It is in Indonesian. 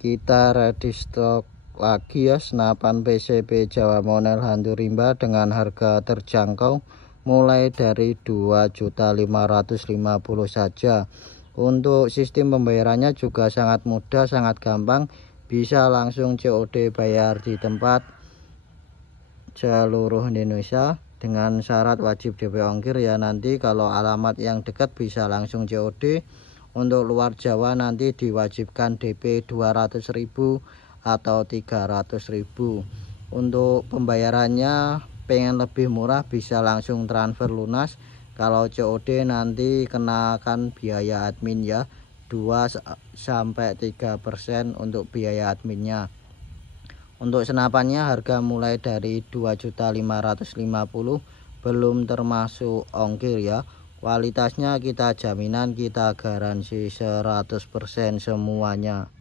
Kita ready stock lagi ya senapan PCB Jawa Monel Hantu Rimba dengan harga terjangkau mulai dari 2.550.000 saja. Untuk sistem pembayarannya juga sangat mudah, sangat gampang, bisa langsung COD bayar di tempat seluruh Indonesia dengan syarat wajib DP ongkir ya. Nanti kalau alamat yang dekat bisa langsung COD. Untuk luar Jawa nanti diwajibkan DP 200.000 atau 300.000. Untuk pembayarannya pengen lebih murah bisa langsung transfer lunas. Kalau COD nanti kenakan biaya admin ya, 2-3% untuk biaya adminnya. Untuk senapannya harga mulai dari 2.550.000, belum termasuk ongkir ya. Kualitasnya kita jaminan, kita garansi 100% semuanya.